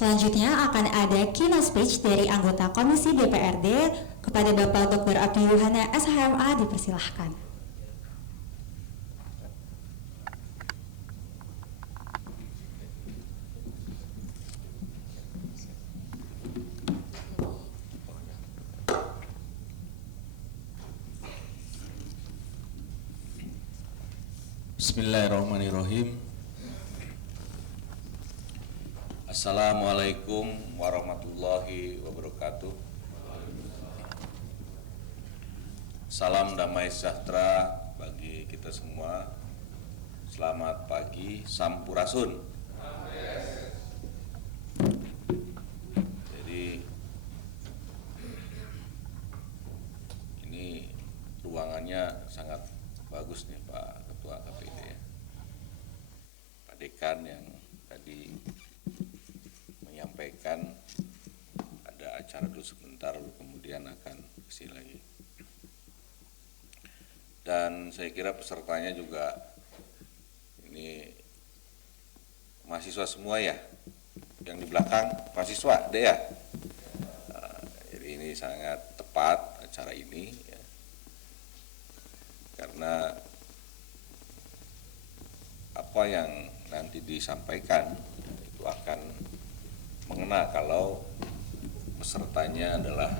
Selanjutnya akan ada keynote speech dari anggota Komisi DPRD kepada Bapak Dr. Abdi Yuhana SHMA, dipersilahkan. Bismillahirrahmanirrahim. Assalamualaikum warahmatullahi wabarakatuh. Salam damai sejahtera bagi kita semua. Selamat pagi, sampurasun. Jadi ini ruangannya sangat bagus nih Pak Ketua KPD ya. Pak Dekan yang tadi menyampaikan ada acara dulu sebentar, lalu kemudian akan kesini lagi. Dan saya kira pesertanya juga ini mahasiswa semua ya, yang di belakang mahasiswa deh ya. Jadi ini sangat tepat acara ini ya, karena apa yang nanti disampaikan itu akan mengena kalau pesertanya adalah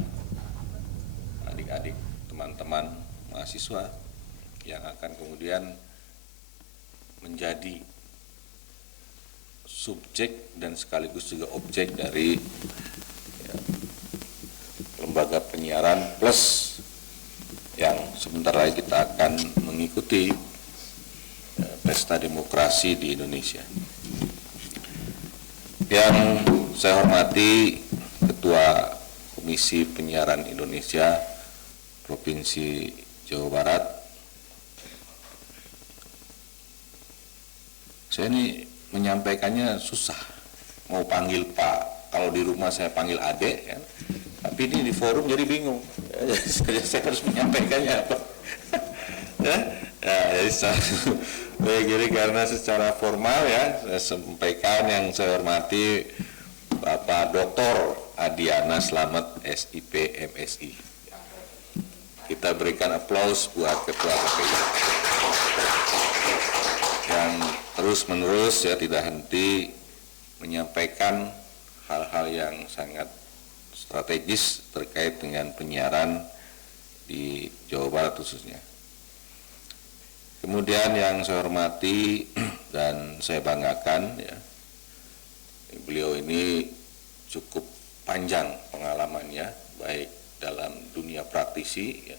adik-adik, teman-teman mahasiswa yang akan kemudian menjadi subjek dan sekaligus juga objek dari ya, lembaga penyiaran plus yang sebentar lagi kita akan mengikuti pesta demokrasi di Indonesia. Yang saya hormati Ketua Komisi Penyiaran Indonesia Provinsi Jawa Barat. Saya ini menyampaikannya susah, mau panggil Pak, kalau di rumah saya panggil Adek kan, tapi ini di forum jadi bingung. Ya, saya harus menyampaikannya apa? Jadi karena secara formal ya, saya sampaikan yang saya hormati Bapak Dr. Adiana Slamet SIP MSI. Kita berikan aplaus buat Ketua KPI yang terus-menerus ya tidak henti menyampaikan hal-hal yang sangat strategis terkait dengan penyiaran di Jawa Barat khususnya. Kemudian yang saya hormati dan saya banggakan ya, beliau ini cukup panjang pengalamannya baik dalam dunia praktisi ya,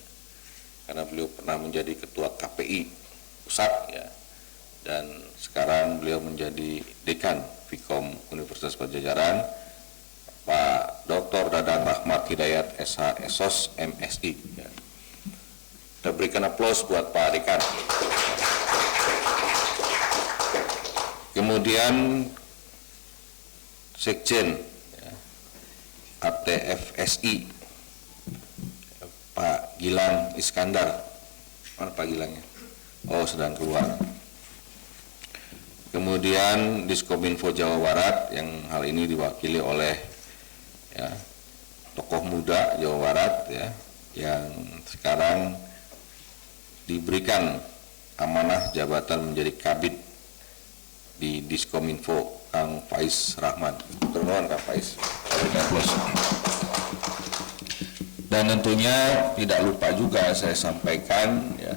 karena beliau pernah menjadi ketua KPI pusat ya, dan sekarang beliau menjadi dekan Vkom Universitas Padjadjaran, Pak Dr. Dadan Rahmat Hidayat SH SOS MSI ya. Kita berikan aplaus buat Pak Dekan. Kemudian Sekjen ya, ATFSI Pak Gilang Iskandar. Mana Pak Gilangnya? Oh, sedang keluar. Kemudian Diskominfo Jawa Barat yang hal ini diwakili oleh ya, tokoh muda Jawa Barat ya, yang sekarang diberikan amanah jabatan menjadi kabid di Diskominfo, Kang Faiz Rahman. Terima Kang Faiz. Dan tentunya tidak lupa juga saya sampaikan ya,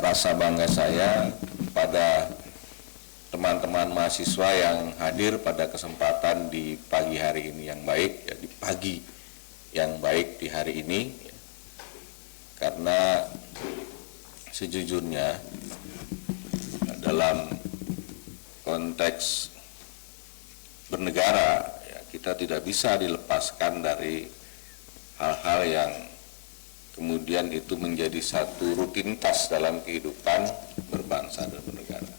rasa bangga saya pada teman-teman mahasiswa yang hadir pada kesempatan di pagi hari ini yang baik ya, di pagi yang baik di hari ini ya. Karena sejujurnya dalam konteks bernegara ya, kita tidak bisa dilepaskan dari hal-hal yang kemudian itu menjadi satu rutinitas dalam kehidupan berbangsa dan bernegara.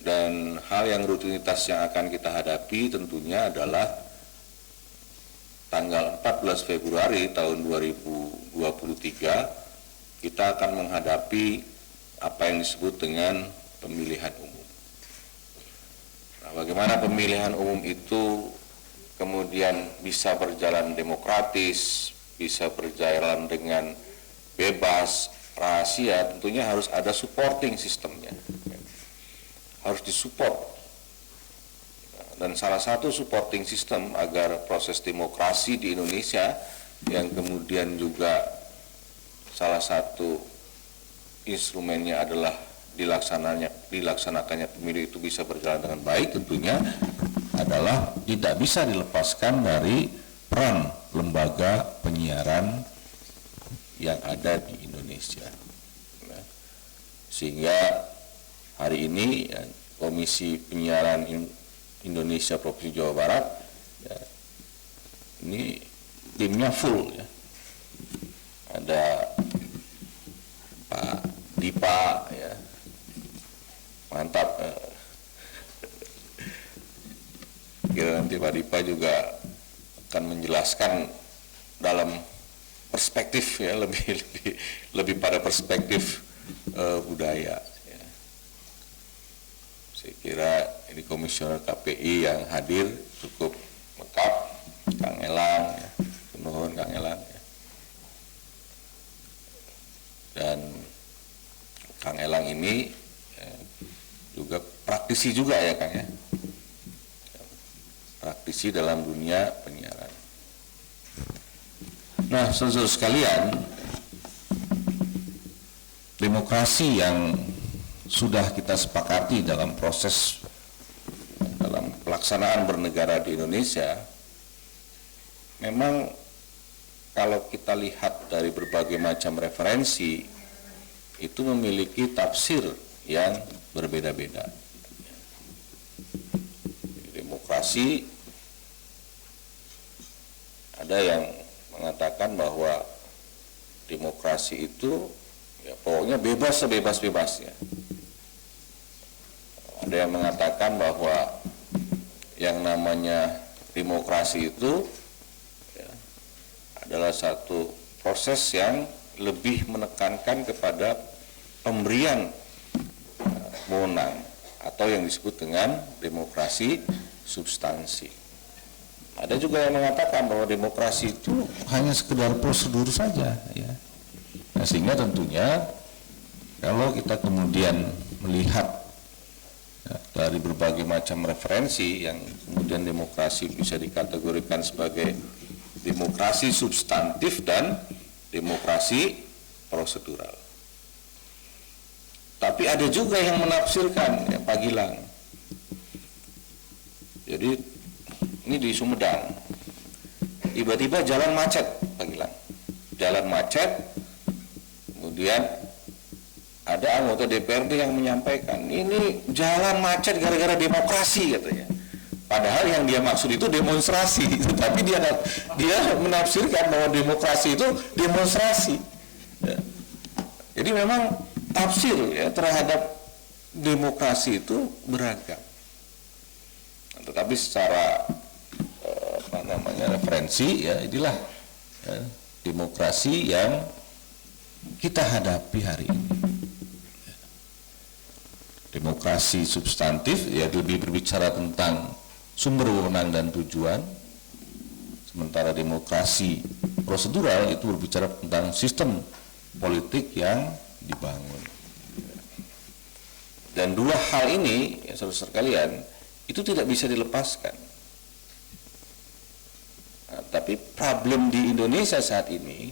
Dan hal yang rutinitas yang akan kita hadapi tentunya adalah tanggal 14 Februari tahun 2023 kita akan menghadapi apa yang disebut dengan pemilihan umum. bagaimana pemilihan umum itu kemudian bisa berjalan demokratis, bisa berjalan dengan bebas, rahasia, tentunya harus ada supporting sistemnya, harus disupport. Dan salah satu supporting system agar proses demokrasi di Indonesia yang kemudian juga salah satu instrumennya adalah dilaksanakannya pemilu itu bisa berjalan dengan baik, tentunya adalah tidak bisa dilepaskan dari peran lembaga penyiaran yang ada di Indonesia. Sehingga hari ini ya, Komisi Penyiaran Indonesia Provinsi Jawa Barat ya, ini timnya full ya. Ada Pak Dipa ya, mantap. Kira nanti Pak Dipa juga akan menjelaskan dalam perspektif ya, lebih pada perspektif budaya ya. Saya kira ini komisioner KPI yang hadir cukup lengkap, Kang Elang ya, penuhun Kang Elang ya. Dan Kang Elang ini ya, juga praktisi juga ya Kang ya, praktisi dalam dunia penyiaran. Nah, saudara sekalian, demokrasi yang sudah kita sepakati dalam proses dalam pelaksanaan bernegara di Indonesia, memang kalau kita lihat dari berbagai macam referensi itu memiliki tafsir yang berbeda-beda. Demokrasi, ada yang mengatakan bahwa demokrasi itu ya pokoknya bebas sebebas-bebasnya. Ada yang mengatakan bahwa yang namanya demokrasi itu ya, adalah satu proses yang lebih menekankan kepada pemberian wewenang atau yang disebut dengan demokrasi substansi. Ada juga yang mengatakan bahwa demokrasi itu hanya sekedar prosedur saja ya. Nah, sehingga tentunya kalau kita kemudian melihat ya, dari berbagai macam referensi yang kemudian demokrasi bisa dikategorikan sebagai demokrasi substantif dan demokrasi prosedural. Tapi ada juga yang menafsirkan ya, Pak Gilang. Jadi ini di Sumedang, tiba-tiba jalan macet, Pak Gilang. Jalan macet, kemudian ada anggota DPRD yang menyampaikan, ini jalan macet gara-gara demokrasi katanya. Padahal yang dia maksud itu demonstrasi, tapi dia menafsirkan bahwa demokrasi itu demonstrasi. Ya. Jadi memang tafsir ya terhadap demokrasi itu beragam. Tetapi secara referensi ya inilah ya, demokrasi yang kita hadapi hari ini. Demokrasi substantif ya lebih berbicara tentang sumber wewenang dan tujuan, sementara demokrasi prosedural itu berbicara tentang sistem politik yang dibangun. Dan dua hal ini ya saudara sekalian itu tidak bisa dilepaskan. Nah, tapi problem di Indonesia saat ini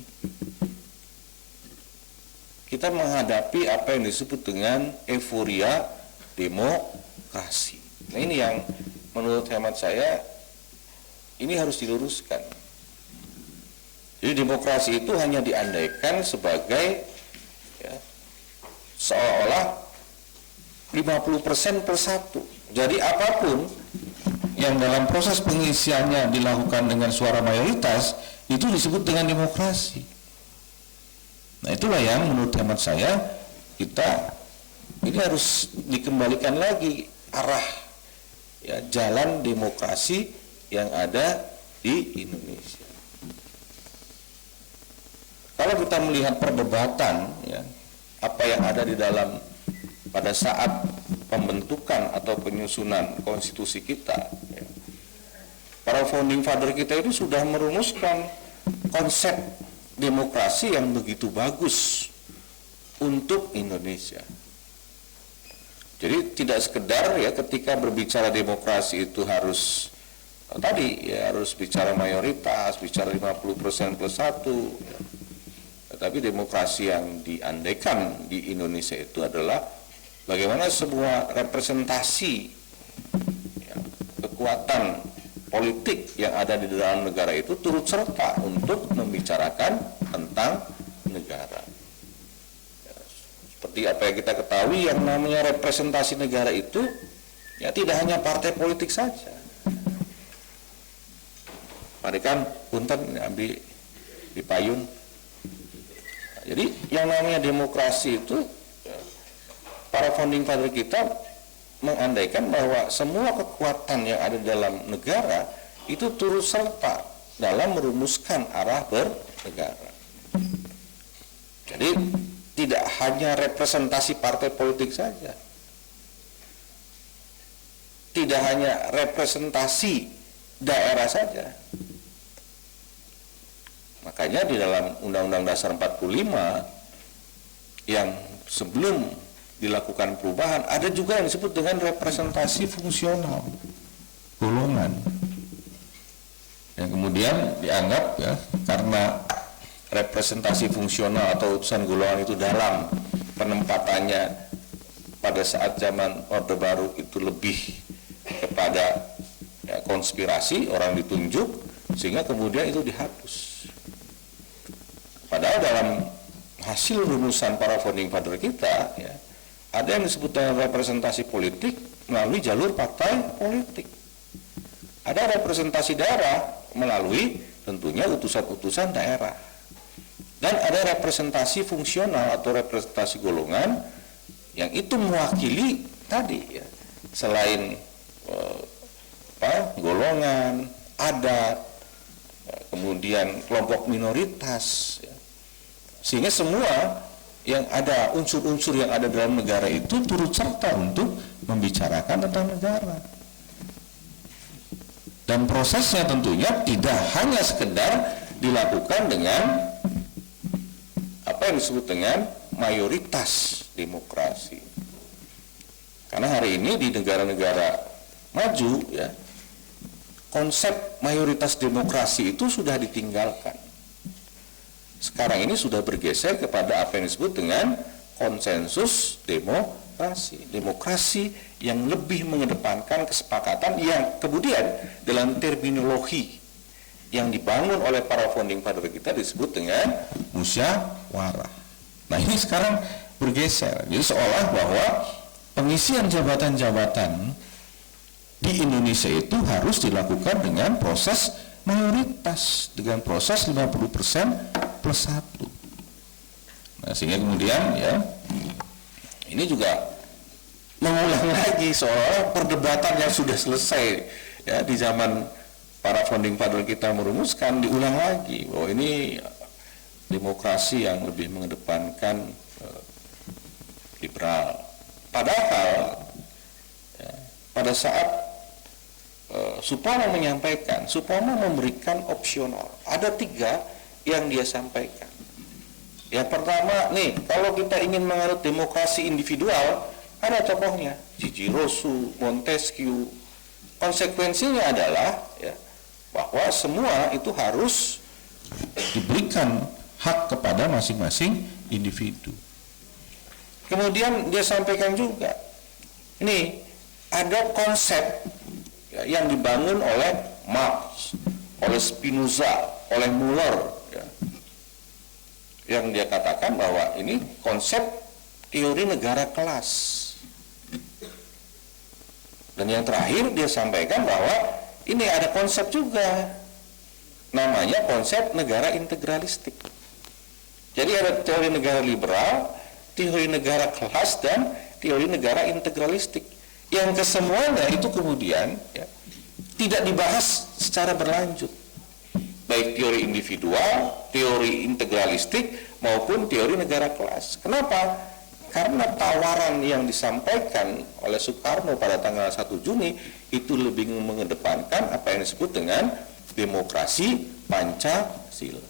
kita menghadapi apa yang disebut dengan euforia demokrasi. Nah, ini yang menurut hemat saya ini harus diluruskan. Jadi demokrasi itu hanya diandaikan sebagai ya, seolah-olah 50% per satu. Jadi apapun yang dalam proses pengisiannya dilakukan dengan suara mayoritas itu disebut dengan demokrasi. Nah, itulah yang menurut hemat saya kita ini harus dikembalikan lagi arah ya, jalan demokrasi yang ada di Indonesia. Kalau kita melihat perdebatan ya, apa yang ada di dalam pada saat pembentukan atau penyusunan konstitusi kita, ya, para founding father kita itu sudah merumuskan konsep demokrasi yang begitu bagus untuk Indonesia. Jadi tidak sekedar ya ketika berbicara demokrasi itu harus tadi ya harus bicara mayoritas, bicara 50% plus 1. Ya. Tetapi demokrasi yang diandaikan di Indonesia itu adalah bagaimana semua representasi ya, kekuatan politik yang ada di dalam negara itu turut serta untuk membicarakan tentang negara. Ya, seperti apa yang kita ketahui, yang namanya representasi negara itu ya tidak hanya partai politik saja. Mari kan punten ambil di payung. Jadi yang namanya demokrasi itu ya, para founding father kita mengandaikan bahwa semua kekuatan yang ada dalam negara itu turut serta dalam merumuskan arah bernegara. Jadi tidak hanya representasi partai politik saja, tidak hanya representasi daerah saja. Makanya di dalam Undang-Undang Dasar 45 yang sebelum dilakukan perubahan ada juga yang disebut dengan representasi fungsional golongan, yang kemudian dianggap ya karena representasi fungsional atau utusan golongan itu dalam penempatannya pada saat zaman Orde Baru itu lebih kepada ya, konspirasi, orang ditunjuk sehingga kemudian itu dihapus. Padahal dalam hasil rumusan para founding father kita ya, ada yang disebut dengan representasi politik melalui jalur partai politik. Ada representasi daerah melalui tentunya utusan-utusan daerah. Dan ada representasi fungsional atau representasi golongan yang itu mewakili tadi ya, selain golongan, adat, kemudian kelompok minoritas ya. Sehingga semua yang ada unsur-unsur yang ada dalam negara itu turut serta untuk membicarakan tentang negara. Dan prosesnya tentunya tidak hanya sekedar dilakukan dengan apa yang disebut dengan mayoritas demokrasi. Karena hari ini di negara-negara maju ya, konsep mayoritas demokrasi itu sudah ditinggalkan. Sekarang ini sudah bergeser kepada apa yang disebut dengan konsensus demokrasi. Demokrasi yang lebih mengedepankan kesepakatan yang kemudian dalam terminologi yang dibangun oleh para founding father kita disebut dengan musyawarah. Nah ini sekarang bergeser. Jadi seolah bahwa pengisian jabatan-jabatan di Indonesia itu harus dilakukan dengan proses mayoritas, dengan proses 50% plus 1. Nah, sehingga kemudian ya ini juga mengulang lagi soal perdebatan yang sudah selesai ya di zaman para founding father kita merumuskan, diulang lagi bahwa ini demokrasi yang lebih mengedepankan liberal. Padahal ya, pada saat Supomo menyampaikan, Supomo memberikan opsional. Ada 3 yang dia sampaikan. Yang pertama, nih, kalau kita ingin menganut demokrasi individual, ada tokohnya, Gigi Rosu, Montesquieu. Konsekuensinya adalah ya, bahwa semua itu harus diberikan hak kepada masing-masing individu. Kemudian dia sampaikan juga, ini ada konsep ya, yang dibangun oleh Marx, oleh Spinoza, oleh Muller ya, yang dia katakan bahwa ini konsep teori negara kelas. Dan yang terakhir dia sampaikan bahwa ini ada konsep juga namanya konsep negara integralistik. Jadi ada teori negara liberal, teori negara kelas, dan teori negara integralistik yang kesemuanya itu kemudian ya, tidak dibahas secara berlanjut, baik teori individual, teori integralistik maupun teori negara kelas. Kenapa? karena tawaran yang disampaikan oleh Soekarno pada tanggal 1 Juni itu lebih mengedepankan apa yang disebut dengan demokrasi Pancasila.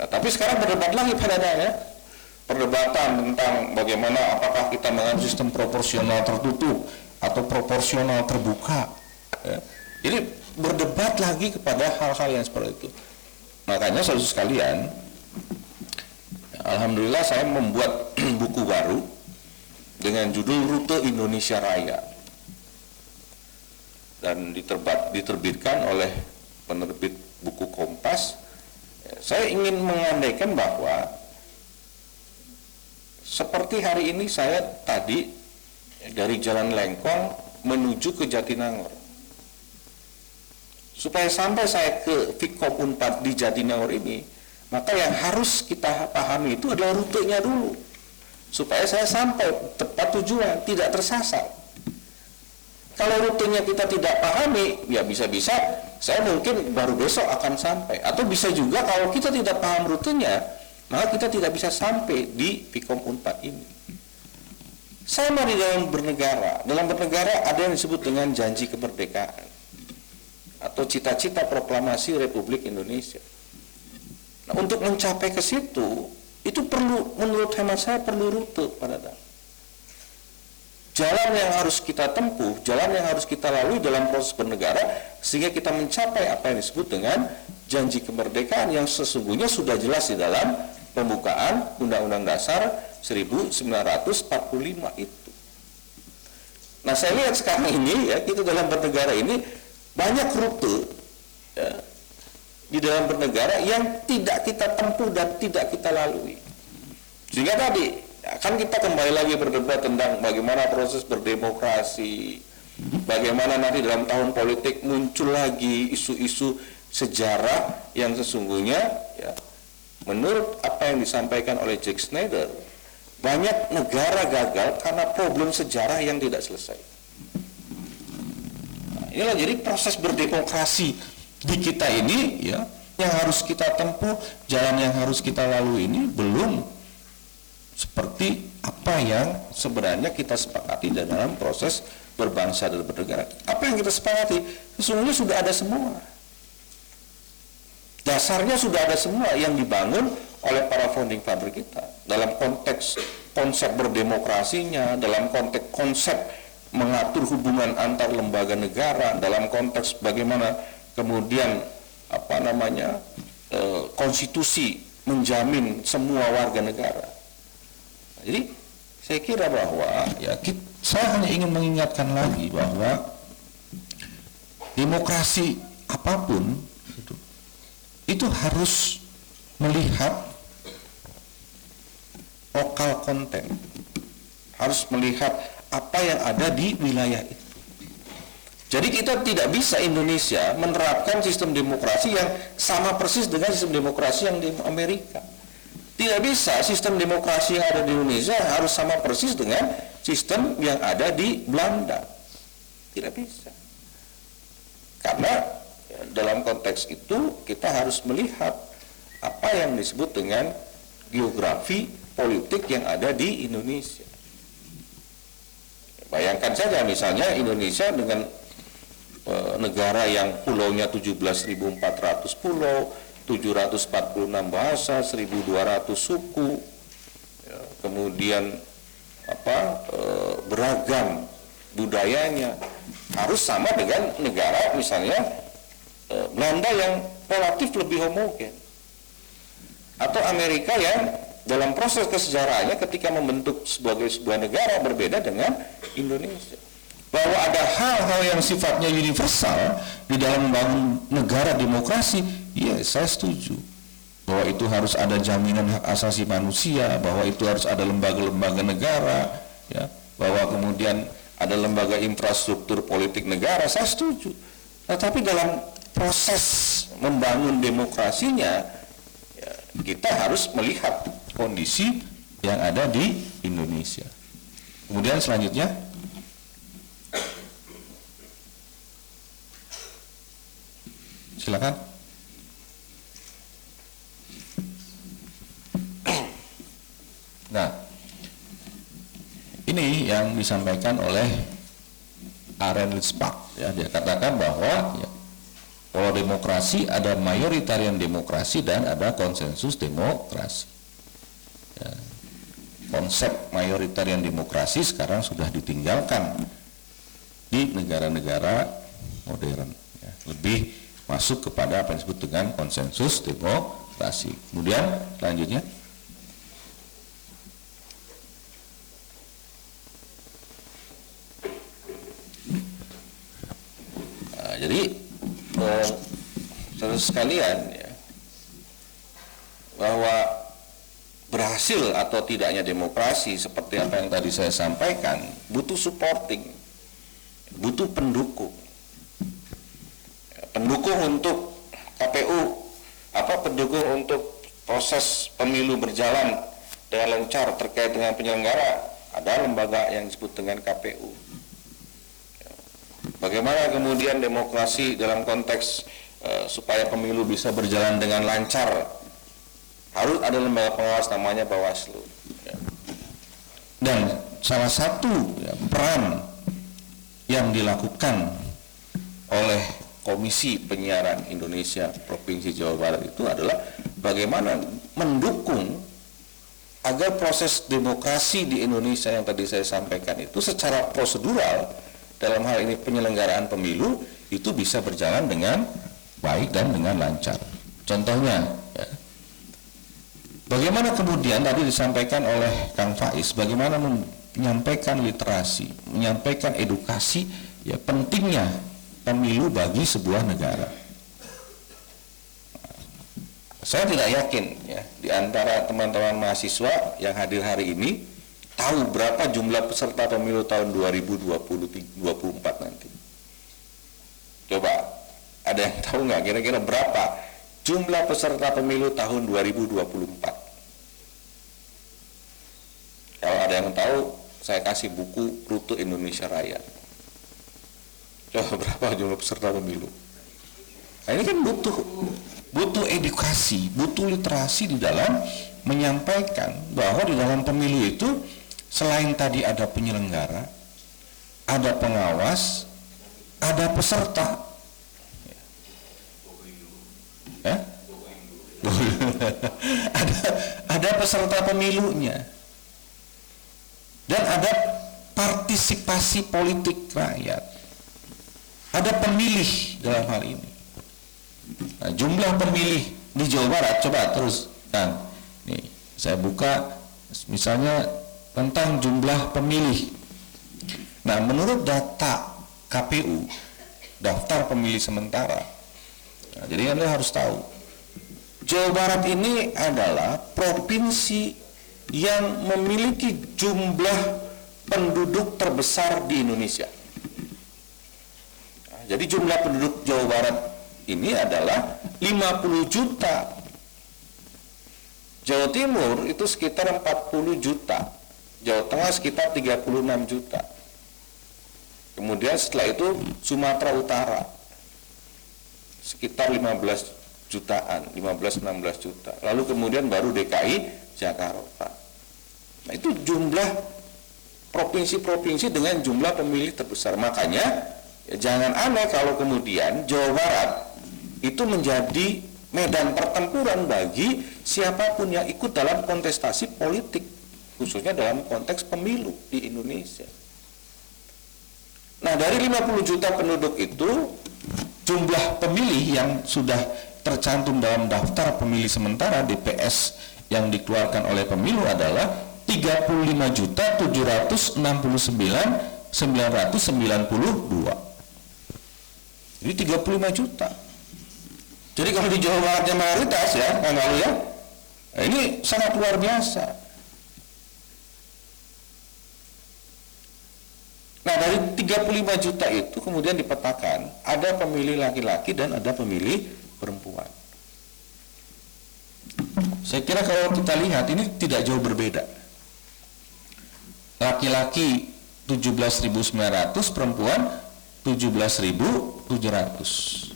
Nah, tapi sekarang berdebat lagi padanya, perdebatan tentang bagaimana apakah kita mengambil sistem proporsional tertutup atau proporsional terbuka. Ya. Jadi berdebat lagi kepada hal-hal yang seperti itu. Makanya saudara sekalian, alhamdulillah saya membuat buku baru dengan judul Rute Indonesia Raya dan diterbitkan oleh penerbit buku Kompas. Saya ingin mengandaikan bahwa seperti hari ini saya tadi dari Jalan Lengkong menuju ke Jatinangor. Supaya sampai saya ke Vkom Unpad di Jatinangor ini, maka yang harus kita pahami itu adalah rutenya dulu. Supaya saya sampai tepat tujuan, tidak tersasar. Kalau rutenya kita tidak pahami, ya bisa-bisa saya mungkin baru besok akan sampai. Atau bisa juga kalau kita tidak paham rutenya, maka kita tidak bisa sampai di Vkom Unpad ini. Sama di dalam bernegara. Dalam bernegara ada yang disebut dengan janji kemerdekaan atau cita-cita proklamasi Republik Indonesia. Nah, untuk mencapai ke situ, itu perlu, menurut hemat saya, perlu rute pada datang. Jalan yang harus kita tempuh, jalan yang harus kita lalui dalam proses bernegara, sehingga kita mencapai apa yang disebut dengan janji kemerdekaan yang sesungguhnya sudah jelas di dalam pembukaan Undang-Undang Dasar 1945 itu. Nah, saya lihat sekarang ini, ya, kita dalam bernegara ini banyak rute, ya, di dalam bernegara yang tidak kita tempuh dan tidak kita lalui. Sehingga tadi kan kita kembali lagi berdebat tentang bagaimana proses berdemokrasi, bagaimana nanti dalam tahun politik muncul lagi isu-isu sejarah yang sesungguhnya, ya, menurut apa yang disampaikan oleh Jack Snyder, banyak negara gagal karena problem sejarah yang tidak selesai. Inilah jadi proses berdemokrasi di kita ini, ya, yang harus kita tempuh, jalan yang harus kita lalui ini belum seperti apa yang sebenarnya kita sepakati dalam proses berbangsa dan bernegara. Apa yang kita sepakati sesungguhnya sudah ada semua. Dasarnya sudah ada semua yang dibangun oleh para founding father kita dalam konteks konsep berdemokrasinya, dalam konteks konsep mengatur hubungan antar lembaga negara, dalam konteks bagaimana kemudian konstitusi menjamin semua warga negara. Jadi saya kira bahwa, ya, saya hanya ingin mengingatkan lagi bahwa demokrasi apapun itu harus melihat lokal konten, harus melihat apa yang ada di wilayah itu. Jadi kita tidak bisa Indonesia menerapkan sistem demokrasi yang sama persis dengan sistem demokrasi yang di Amerika. Tidak bisa sistem demokrasi yang ada di Indonesia harus sama persis dengan sistem yang ada di Belanda. Tidak bisa. Karena dalam konteks itu kita harus melihat apa yang disebut dengan geografi politik yang ada di Indonesia. Bayangkan saja misalnya Indonesia dengan negara yang pulaunya 17.400 pulau, 746 bahasa, 1.200 suku, ya, kemudian beragam budayanya, harus sama dengan negara misalnya Belanda yang relatif lebih homogen, atau Amerika yang dalam proses kesejarahannya ketika membentuk sebuah negara berbeda dengan Indonesia. Bahwa ada hal-hal yang sifatnya universal di dalam membangun negara demokrasi, ya saya setuju. Bahwa itu harus ada jaminan hak asasi manusia, bahwa itu harus ada lembaga-lembaga negara, ya, bahwa kemudian ada lembaga infrastruktur politik negara, saya setuju. Nah, tapi dalam proses membangun demokrasinya, ya, kita harus melihat kondisi yang ada di Indonesia. Kemudian selanjutnya, silakan. Nah, ini yang disampaikan oleh Aaron Litzpak, ya, dia katakan bahwa ya, kalau demokrasi ada mayoritarian demokrasi dan ada konsensus demokrasi. Ya, konsep mayoritarian demokrasi sekarang sudah ditinggalkan di negara-negara modern, ya, lebih masuk kepada apa yang disebut dengan konsensus demokrasi. Kemudian selanjutnya, jadi saudara sekalian, ya, bahwa berhasil atau tidaknya demokrasi seperti apa yang tadi saya sampaikan butuh supporting, butuh pendukung untuk KPU, pendukung untuk proses pemilu berjalan dengan lancar terkait dengan penyelenggara. Ada lembaga yang disebut dengan KPU. Bagaimana kemudian demokrasi dalam konteks supaya pemilu bisa berjalan dengan lancar, harus ada lembaga pengawas namanya Bawaslu, ya. Dan salah satu, ya, peran yang dilakukan oleh Komisi Penyiaran Indonesia Provinsi Jawa Barat itu adalah bagaimana mendukung agar proses demokrasi di Indonesia yang tadi saya sampaikan itu secara prosedural, dalam hal ini penyelenggaraan pemilu, itu bisa berjalan dengan baik dan dengan lancar. Contohnya, ya, bagaimana kemudian tadi disampaikan oleh Kang Faiz, bagaimana menyampaikan literasi, menyampaikan edukasi, ya, pentingnya pemilu bagi sebuah negara. Saya tidak yakin, ya, di antara teman-teman mahasiswa yang hadir hari ini tahu berapa jumlah peserta pemilu tahun 2024 nanti. Coba, ada yang tahu nggak kira-kira berapa jumlah peserta pemilu tahun 2024? Kalau ada yang tahu, saya kasih buku Rute Indonesia Raya. Coba berapa jumlah peserta pemilu? Nah, ini kan butuh edukasi, butuh literasi di dalam menyampaikan bahwa di dalam pemilu itu selain tadi ada penyelenggara, ada pengawas, ada peserta. Ya? ada peserta pemilunya. Dan ada partisipasi politik rakyat. Ada pemilih dalam hal ini. Nah, jumlah pemilih di Jawa Barat, coba terus, kan? Nih, saya buka misalnya tentang jumlah pemilih. Nah, menurut data KPU, daftar pemilih sementara. Nah, jadi Anda harus tahu, Jawa Barat ini adalah provinsi yang memiliki jumlah penduduk terbesar di Indonesia. Nah, jadi jumlah penduduk Jawa Barat ini adalah 50 juta. Jawa Timur itu sekitar 40 juta. Jawa Tengah sekitar 36 juta. Kemudian setelah itu Sumatera Utara sekitar 15 jutaan, 15-16 juta. Lalu kemudian baru DKI Jakarta. Nah, itu jumlah provinsi-provinsi dengan jumlah pemilih terbesar. Makanya ya, jangan aneh kalau kemudian Jawa Barat itu menjadi medan pertempuran bagi siapapun yang ikut dalam kontestasi politik, khususnya dalam konteks pemilu di Indonesia. Nah, dari 50 juta penduduk itu, jumlah pemilih yang sudah tercantum dalam daftar pemilih sementara DPS yang dikeluarkan oleh pemilu adalah 35.769.992. Jadi 35 juta. Jadi kalau di Jawa Baratnya mayoritas, ya, Kang Galuh, ya, nah, ini sangat luar biasa. Nah, dari 35 juta itu kemudian dipetakan ada pemilih laki-laki dan ada pemilih perempuan. Saya kira kalau kita lihat ini tidak jauh berbeda. Laki-laki 17.900, perempuan 17.700.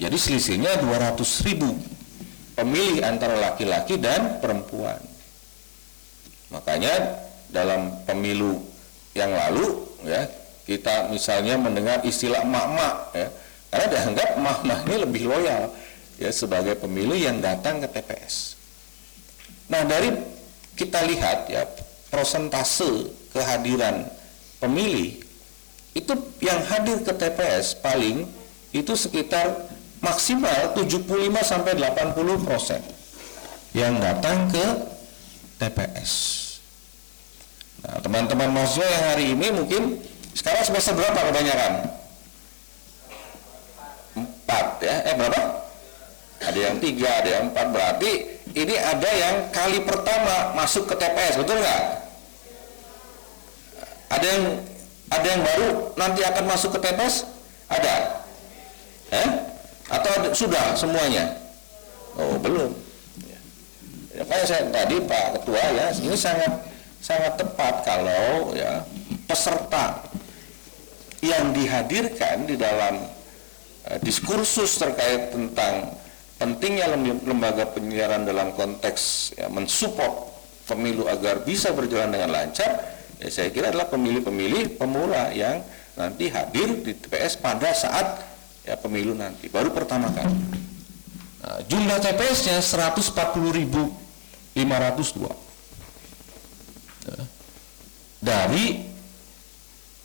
Jadi selisihnya 200.000 pemilih antara laki-laki dan perempuan. Makanya dalam pemilu yang lalu ya, kita misalnya mendengar istilah emak-emak ya, karena dianggap emak-emak ini lebih loyal ya sebagai pemilih yang datang ke TPS. Nah, dari kita lihat ya persentase kehadiran pemilih itu yang hadir ke TPS paling itu sekitar maksimal 75 sampai 80% yang datang ke TPS. Nah, teman-teman mahasiswa yang hari ini mungkin sekarang semester berapa kebanyakan? 4 ya, berapa? Ada yang 3, ada yang 4, berarti ini ada yang kali pertama masuk ke TPS, betul nggak? Ada yang baru nanti akan masuk ke TPS? Ada? Atau sudah semuanya? Oh, belum. Ya, kayak saya tadi Pak Ketua ya, ini sangat tepat kalau ya peserta yang dihadirkan di dalam diskursus terkait tentang pentingnya lembaga penyiaran dalam konteks ya, mensupport pemilu agar bisa berjalan dengan lancar, ya saya kira adalah pemilih-pemilih pemula yang nanti hadir di TPS pada saat ya pemilu nanti, baru pertama kali. Nah, jumlah TPS-nya 140.502 dari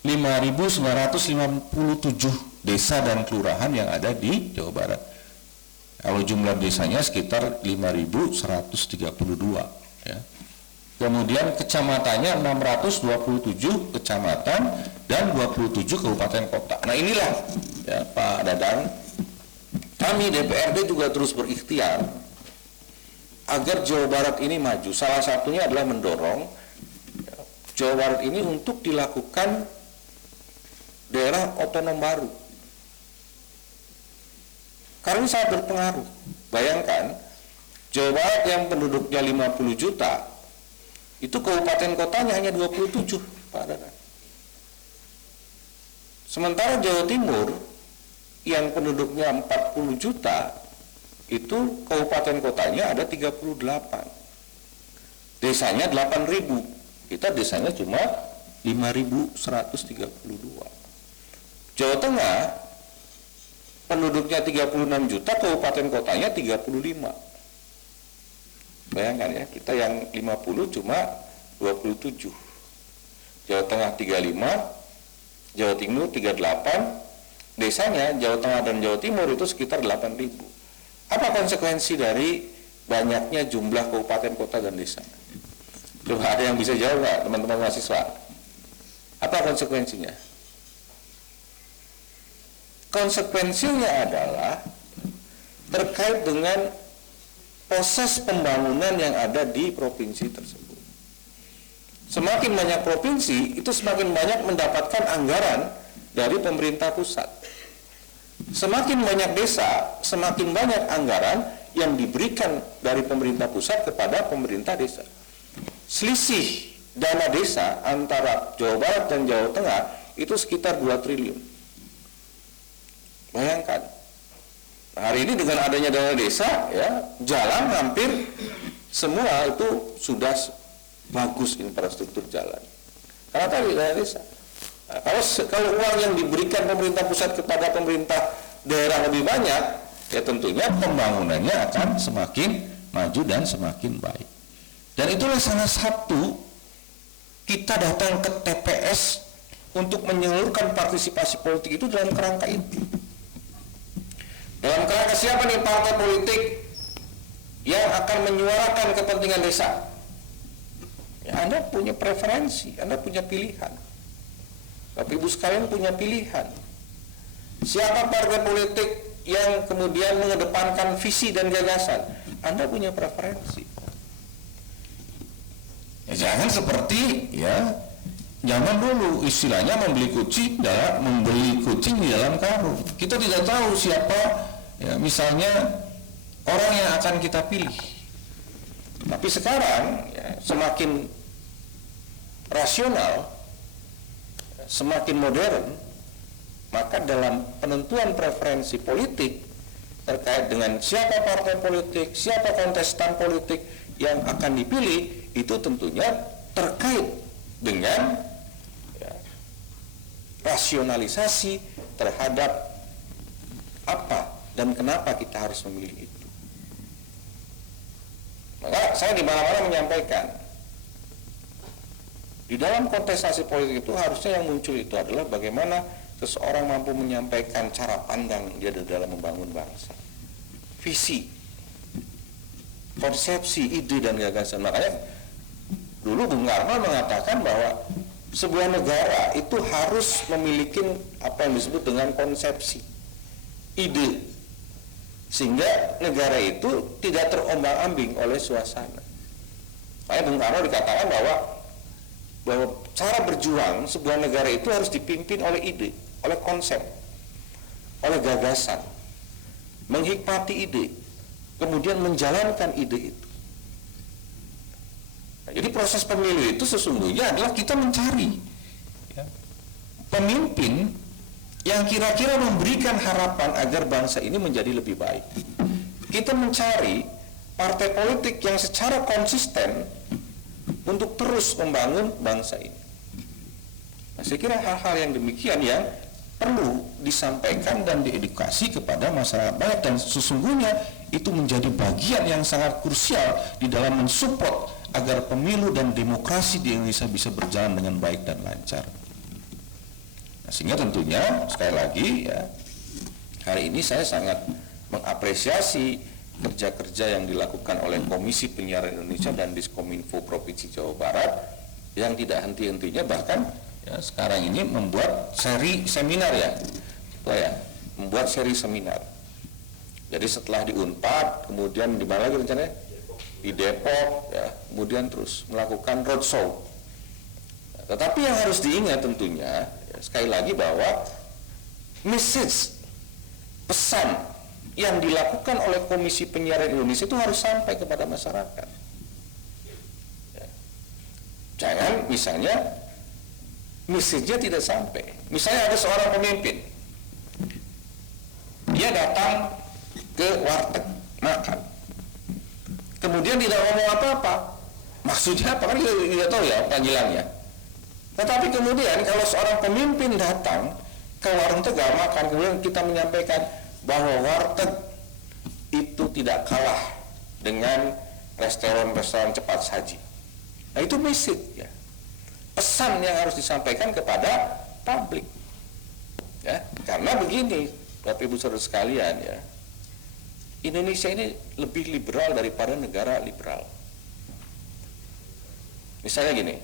5.957 desa dan kelurahan yang ada di Jawa Barat. Kalau jumlah desanya sekitar 5.132 ya. Kemudian kecamatannya 627 kecamatan dan 27 kabupaten kota. Nah, inilah ya Pak Dadang, kami DPRD juga terus berikhtiar agar Jawa Barat ini maju. Salah satunya adalah mendorong ya, Jawa Barat ini untuk dilakukan daerah otonom baru. Karena ini sangat berpengaruh. Bayangkan Jawa Barat yang penduduknya 50 juta, itu kabupaten kotanya hanya 27, Pak Dadang. Sementara Jawa Timur yang penduduknya 40 juta, itu kabupaten kotanya ada 38. Desanya 8.000. Kita desanya cuma 5.132. Jawa Tengah penduduknya 36 juta, kabupaten kotanya 35. Bayangkan ya, kita yang 50 cuma 27. Jawa Tengah 35, Jawa Timur 38, desanya Jawa Tengah dan Jawa Timur itu sekitar 8.000. Apa konsekuensi dari banyaknya jumlah kabupaten kota dan desa? Coba ada yang bisa jawab nggak, teman-teman mahasiswa? Apa konsekuensinya? Konsekuensinya adalah terkait dengan proses pembangunan yang ada di provinsi tersebut. Semakin banyak provinsi, itu semakin banyak mendapatkan anggaran dari pemerintah pusat. Semakin banyak desa, semakin banyak anggaran yang diberikan dari pemerintah pusat kepada pemerintah desa. Selisih dana desa antara Jawa Barat dan Jawa Tengah itu sekitar 2 triliun. Bayangkan. Hari ini dengan adanya dana desa, ya, jalan hampir semua itu sudah bagus infrastruktur jalan. Karena tadi dana desa. Nah, kalau uang yang diberikan pemerintah pusat kepada pemerintah daerah lebih banyak, ya tentunya pembangunannya akan semakin maju dan semakin baik. Dan itulah salah satu kita datang ke TPS untuk menyalurkan partisipasi politik itu dalam kerangka itu. Dalam kerangka siapa nih partai politik yang akan menyuarakan kepentingan desa? Ya, Anda punya preferensi, Anda punya pilihan. Bapak Ibu sekalian punya pilihan. Siapa partai politik yang kemudian mengedepankan visi dan gagasan? Anda punya preferensi. Ya, jangan seperti ya zaman dulu istilahnya membeli kucing di dalam karung. Kita tidak tahu siapa ya, misalnya orang yang akan kita pilih. Tapi sekarang ya, semakin rasional, semakin modern, maka dalam penentuan preferensi politik terkait dengan siapa partai politik, siapa kontestan politik yang akan dipilih, itu tentunya terkait dengan ya, rasionalisasi terhadap apa dan kenapa kita harus memilih itu. Maka saya di mana-mana menyampaikan, di dalam kontestasi politik itu harusnya yang muncul itu adalah bagaimana seseorang mampu menyampaikan cara pandang dia dalam membangun bangsa, visi, konsepsi, ide dan gagasan. Makanya dulu Bung Karno mengatakan bahwa sebuah negara itu harus memiliki apa yang disebut dengan konsepsi, ide, sehingga negara itu tidak terombang-ambing oleh suasana. Makanya Bung Karno dikatakan bahwa cara berjuang sebuah negara itu harus dipimpin oleh ide, oleh konsep, oleh gagasan, menghikmati ide, kemudian menjalankan ide itu. Nah, jadi proses pemilu itu sesungguhnya adalah kita mencari ya, pemimpin yang kira-kira memberikan harapan agar bangsa ini menjadi lebih baik. Kita mencari partai politik yang secara konsisten untuk terus membangun bangsa ini. Nah, saya kira hal-hal yang demikian yang perlu disampaikan dan diedukasi kepada masyarakat, dan sesungguhnya itu menjadi bagian yang sangat krusial di dalam mensupport agar pemilu dan demokrasi di Indonesia bisa berjalan dengan baik dan lancar. Nah, sehingga tentunya sekali lagi ya, hari ini saya sangat mengapresiasi kerja-kerja yang dilakukan oleh Komisi Penyiaran Indonesia dan Diskominfo Provinsi Jawa Barat yang tidak henti-hentinya, bahkan ya, sekarang ini membuat seri seminar membuat seri seminar. Jadi setelah di Unpad, kemudian di mana lagi rencananya? Di Depok, ya, kemudian terus melakukan roadshow. Tetapi yang harus diingat tentunya, ya, sekali lagi bahwa message, pesan yang dilakukan oleh Komisi Penyiaran Indonesia itu harus sampai kepada masyarakat. Ya. Jangan misalnya message-nya tidak sampai. Misalnya ada seorang pemimpin, dia datang ke warteg makan, kemudian tidak ngomong apa-apa. Maksudnya apa kan kita tidak tahu ya panggilannya. Tetapi kemudian kalau seorang pemimpin datang ke warung Tegal makan, kemudian kita menyampaikan bahwa warteg itu tidak kalah dengan restoran-restoran cepat saji. Nah, itu message ya, pesan yang harus disampaikan kepada publik ya. Karena begini Bapak Ibu Saudara sekalian ya, Indonesia ini lebih liberal daripada negara liberal. Misalnya gini,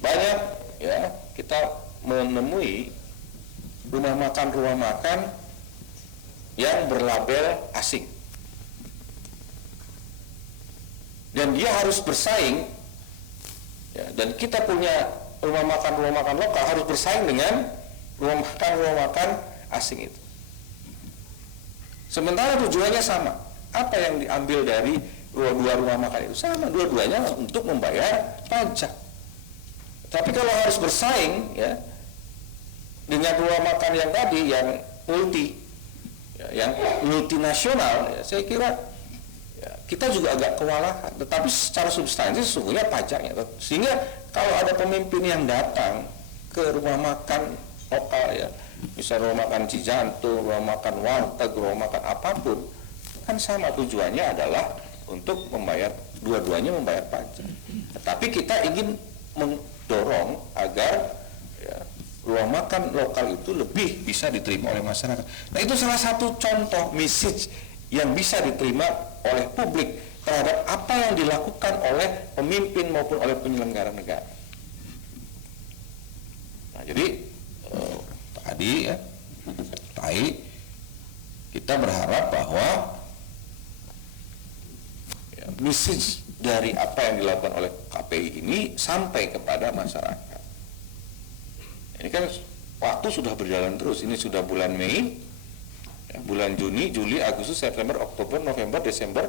banyak ya kita menemui rumah makan yang berlabel asing, dan dia harus bersaing ya, dan kita punya rumah makan lokal harus bersaing dengan rumah makan asing itu. Sementara tujuannya sama. Apa yang diambil dari dua rumah makan itu sama, dua-duanya untuk membayar pajak. Tapi kalau harus bersaing ya dengan rumah makan yang tadi yang multinasional, ya, saya kira ya, kita juga agak kewalahan. Tetapi secara substansi sesungguhnya pajaknya. Sehingga kalau ada pemimpin yang datang ke rumah makan lokal ya, misalnya rumah makan Cijantung, rumah makan warteg, rumah makan apapun, kan sama tujuannya adalah untuk membayar, dua-duanya membayar pajak. Tetapi kita ingin mendorong agar ya, rumah makan lokal itu lebih bisa diterima oleh masyarakat. Nah, itu salah satu contoh message yang bisa diterima oleh publik terhadap apa yang dilakukan oleh pemimpin maupun oleh penyelenggara negara. Nah, jadi tadi ya, kita berharap bahwa ya, message dari apa yang dilakukan oleh KPI ini sampai kepada masyarakat. Ini kan waktu sudah berjalan terus. Ini sudah bulan Mei, ya, bulan Juni, Juli, Agustus, September, Oktober, November, Desember.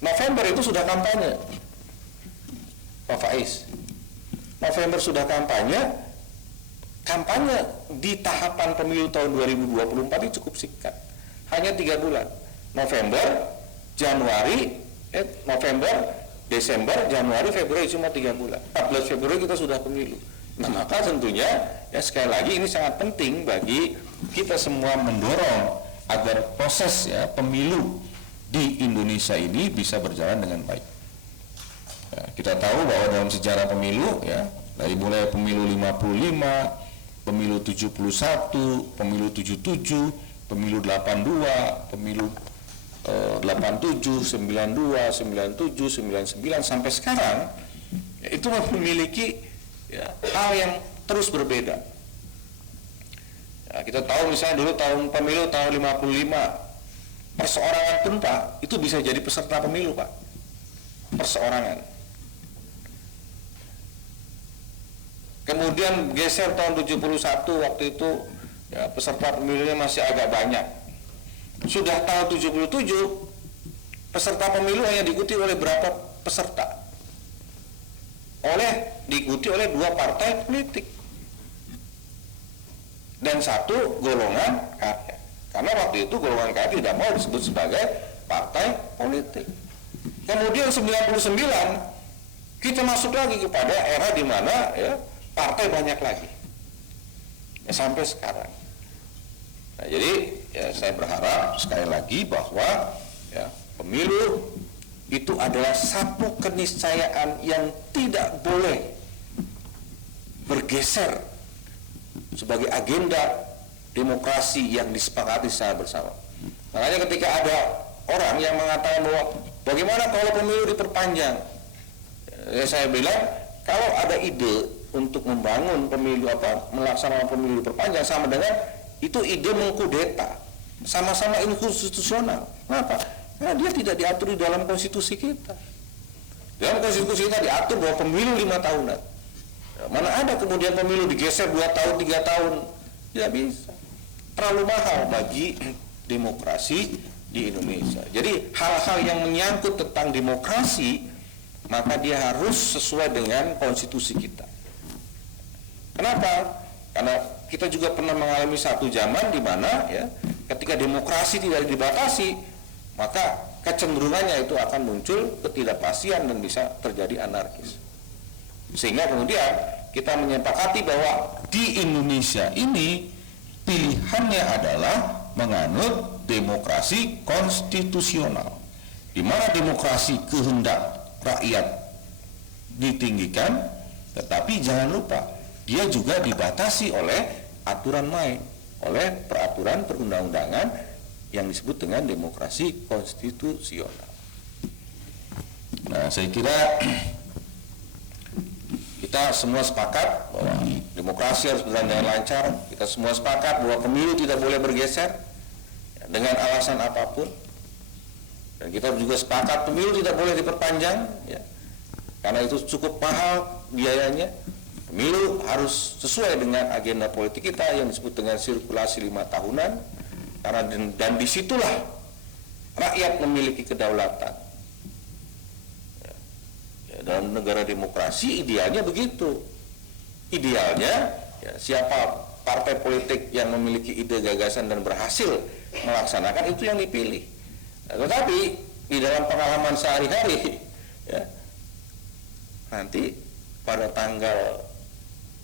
November itu sudah kampanye, Pak Faiz. November sudah kampanye di tahapan pemilu tahun 2024 ini cukup singkat, hanya 3 bulan. November, Januari, November, Desember, Januari, Februari cuma 3 bulan. 14 Februari kita sudah pemilu. Nah, maka tentunya ya sekali lagi ini sangat penting bagi kita semua mendorong agar proses ya pemilu di Indonesia ini bisa berjalan dengan baik. Ya, kita tahu bahwa dalam sejarah pemilu ya, dari mulai pemilu 55, pemilu 71, pemilu 77, pemilu 82, pemilu 87, 92, 97, 99 sampai sekarang ya, itu memiliki ya, hal yang terus berbeda. Ya, kita tahu misalnya dulu pemilu tahun 55 perseorangan pun Pak itu bisa jadi peserta pemilu Pak, perseorangan. Kemudian geser tahun 71 waktu itu ya, peserta pemilunya masih agak banyak. Sudah tahun 77 peserta pemilu hanya diikuti oleh berapa peserta? Diikuti oleh 2 partai politik dan 1 golongan karya. Karena waktu itu golongan karya tidak mau disebut sebagai partai politik. Kemudian 99 kita masuk lagi kepada era di mana ya partai banyak lagi. Ya, sampai sekarang. Nah, jadi ya saya berharap sekali lagi bahwa ya pemilu itu adalah satu keniscayaan yang tidak boleh bergeser sebagai agenda demokrasi yang disepakati secara bersama. Makanya ketika ada orang yang mengatakan bahwa bagaimana kalau pemilu diperpanjang, ya saya bilang kalau ada ide untuk membangun pemilu melaksanakan pemilu diperpanjang sama dengan itu ide mengkudeta, sama-sama inkonstitusional. Kenapa? Karena dia tidak diatur di dalam konstitusi kita. Dalam konstitusi kita diatur bahwa pemilu 5 tahunan. Ya, mana ada kemudian pemilu digeser 2 tahun, 3 tahun. Tidak bisa. Terlalu mahal bagi demokrasi di Indonesia. Jadi hal-hal yang menyangkut tentang demokrasi maka dia harus sesuai dengan konstitusi kita. Kenapa? Karena kita juga pernah mengalami satu zaman di mana ya ketika demokrasi tidak dibatasi maka kecenderungannya itu akan muncul ketidakpastian dan bisa terjadi anarkis. Sehingga kemudian kita menyepakati bahwa di Indonesia ini pilihannya adalah menganut demokrasi konstitusional, di mana demokrasi kehendak rakyat ditinggikan, tetapi jangan lupa dia juga dibatasi oleh aturan main, oleh peraturan perundang-undangan yang disebut dengan demokrasi konstitusional. Nah, saya kira kita semua sepakat bahwa demokrasi harus berjalan dengan lancar. Kita semua sepakat bahwa pemilu tidak boleh bergeser dengan alasan apapun. Dan kita juga sepakat pemilu tidak boleh diperpanjang, ya, karena itu cukup mahal biayanya. Pemilu harus sesuai dengan agenda politik kita yang disebut dengan sirkulasi 5 tahunan, karena dan disitulah rakyat memiliki kedaulatan. Ya, dalam negara demokrasi idealnya begitu. Idealnya ya, siapa partai politik yang memiliki ide gagasan dan berhasil melaksanakan itu yang dipilih. Nah, tetapi di dalam pengalaman sehari-hari ya, nanti pada tanggal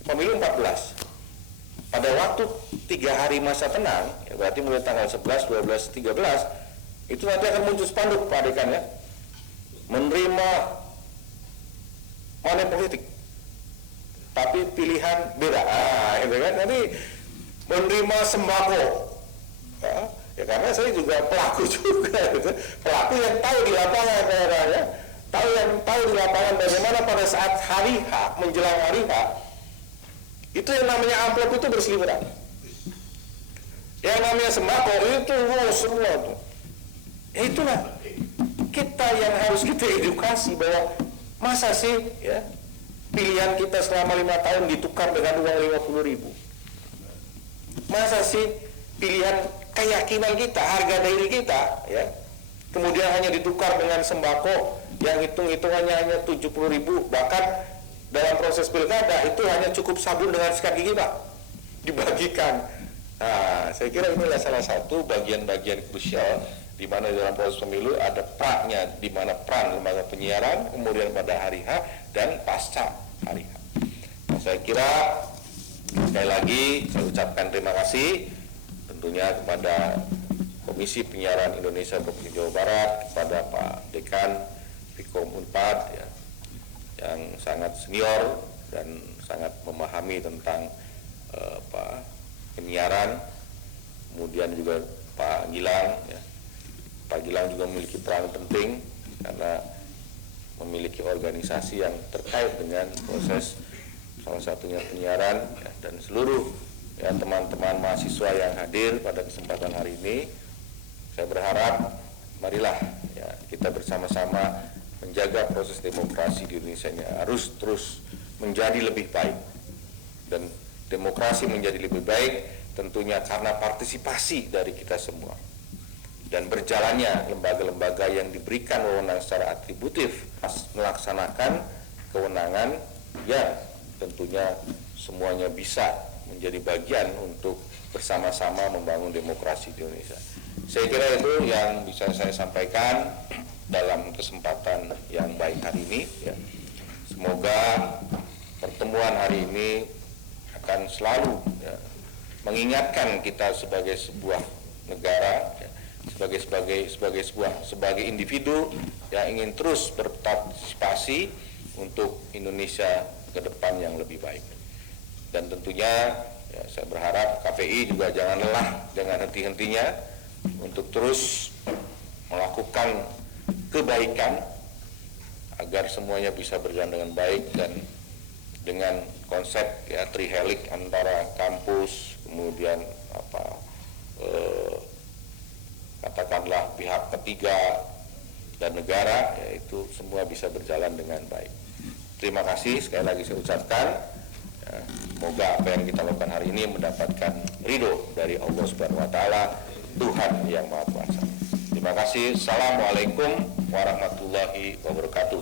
pemilu 14 pada waktu 3 hari masa tenang ya, berarti mulai tanggal 11, 12, 13 itu nanti akan muncul spanduk Pak Dekan ya, menerima money politik tapi pilihan beda gitu kan. Nanti menerima sembako ya karena saya juga pelaku juga gitu. Pelaku yang tahu di lapangan ya, tahu di lapangan bagaimana pada saat hari H menjelang hari H itu yang namanya amplop itu berseliweran, yang namanya sembako itu semua tuh. Itulah kita yang harus kita edukasi bahwa masa sih ya pilihan kita selama 5 tahun ditukar dengan uang 50.000. Masa sih pilihan keyakinan kita, harga diri kita ya kemudian hanya ditukar dengan sembako yang hitung-hitungannya hanya 70.000, bahkan dalam proses pilkada itu hanya cukup sabun dengan sikat gigi Pak dibagikan. Nah, saya kira inilah salah satu bagian-bagian krusial di mana dalam proses pemilu ada pra-nya, di mana peran lembaga penyiaran, kemudian pada hari H dan pasca hari H. Nah, saya kira sekali lagi saya ucapkan terima kasih tentunya kepada Komisi Penyiaran Indonesia Provinsi Jawa Barat, kepada Pak Dekan Fikom Unpad ya, yang sangat senior dan sangat memahami tentang penyiaran, kemudian juga Pak Gilang ya. Pak Gilang juga memiliki peran penting karena memiliki organisasi yang terkait dengan proses salah satunya penyiaran ya, dan seluruh ya teman-teman mahasiswa yang hadir pada kesempatan hari ini. Saya berharap marilah ya kita bersama-sama menjaga proses demokrasi di Indonesia ini harus terus menjadi lebih baik, dan demokrasi menjadi lebih baik tentunya karena partisipasi dari kita semua dan berjalannya lembaga-lembaga yang diberikan wewenang secara atributif melaksanakan kewenangan yang tentunya semuanya bisa menjadi bagian untuk bersama-sama membangun demokrasi di Indonesia. Saya kira itu yang bisa saya sampaikan dalam kesempatan yang baik hari ini ya. Semoga pertemuan hari ini akan selalu ya, mengingatkan kita sebagai sebuah negara ya, sebagai individu yang ingin terus berpartisipasi untuk Indonesia ke depan yang lebih baik. Dan tentunya ya, saya berharap KPI juga jangan lelah dengan henti-hentinya untuk terus melakukan kebaikan agar semuanya bisa berjalan dengan baik, dan dengan konsep ya trihelik antara kampus, kemudian katakanlah pihak ketiga dan negara, yaitu semua bisa berjalan dengan baik. Terima kasih sekali lagi saya ucapkan. Ya, semoga apa yang kita lakukan hari ini mendapatkan ridho dari Allah Subhanahu Wa Taala, Tuhan yang Maha Kuasa. Terima kasih. Assalamualaikum warahmatullahi wabarakatuh.